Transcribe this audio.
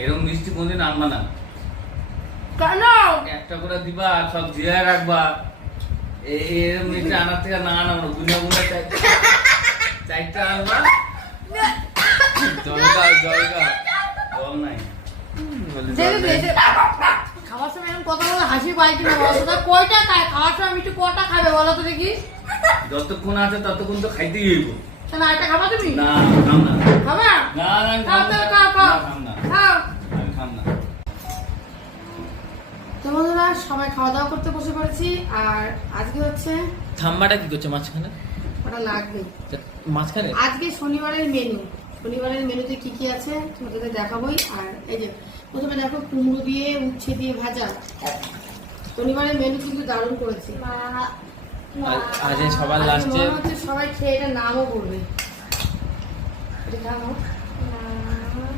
এরকম মিষ্টি কোনদিন আনবা না। কেন? একটা করে দিবা আর সব জিরায় রাখবা। এরকম মিষ্টি আনার থেকে না আনা আমরা গুনা গুনা চারটা আনবা। জল নাই খাওয়ার সময় এরকম কথা বলে হাসি পাই কিনা বলো তো? কয়টা খায় খাওয়ার সময় মিষ্টি? কটা খাবে বলো তো দেখি? যতক্ষণ আছে ততক্ষণ তো খাইতেই হইব। না এটা খাবা তুমি? না খাম না। খাবা না খাও তো খাও খাও খাও। আমি খাম না। তো বন্ধুরা সবাই খাওয়া দাওয়া করতে বসে পড়েছি। আর আজকে হচ্ছে থাম্বাটা কি করছে মাঝখানে? ওটা লাগবে মাঝখানে আজকে শনিবারের মেনু। শনিবারের মেনুতে কি কি আছে তোমাদের দেখাবোই। আর এই যে প্রথমে দেখো কুমড়ো দিয়ে উচ্ছে দিয়ে ভাজা। শনিবারের মেনু কিন্তু দারুণ করেছে। আজ সবার আজকে লাস্টে মনে হচ্ছে সবাই খেয়ে এটা নামও করবে। এটা খাও।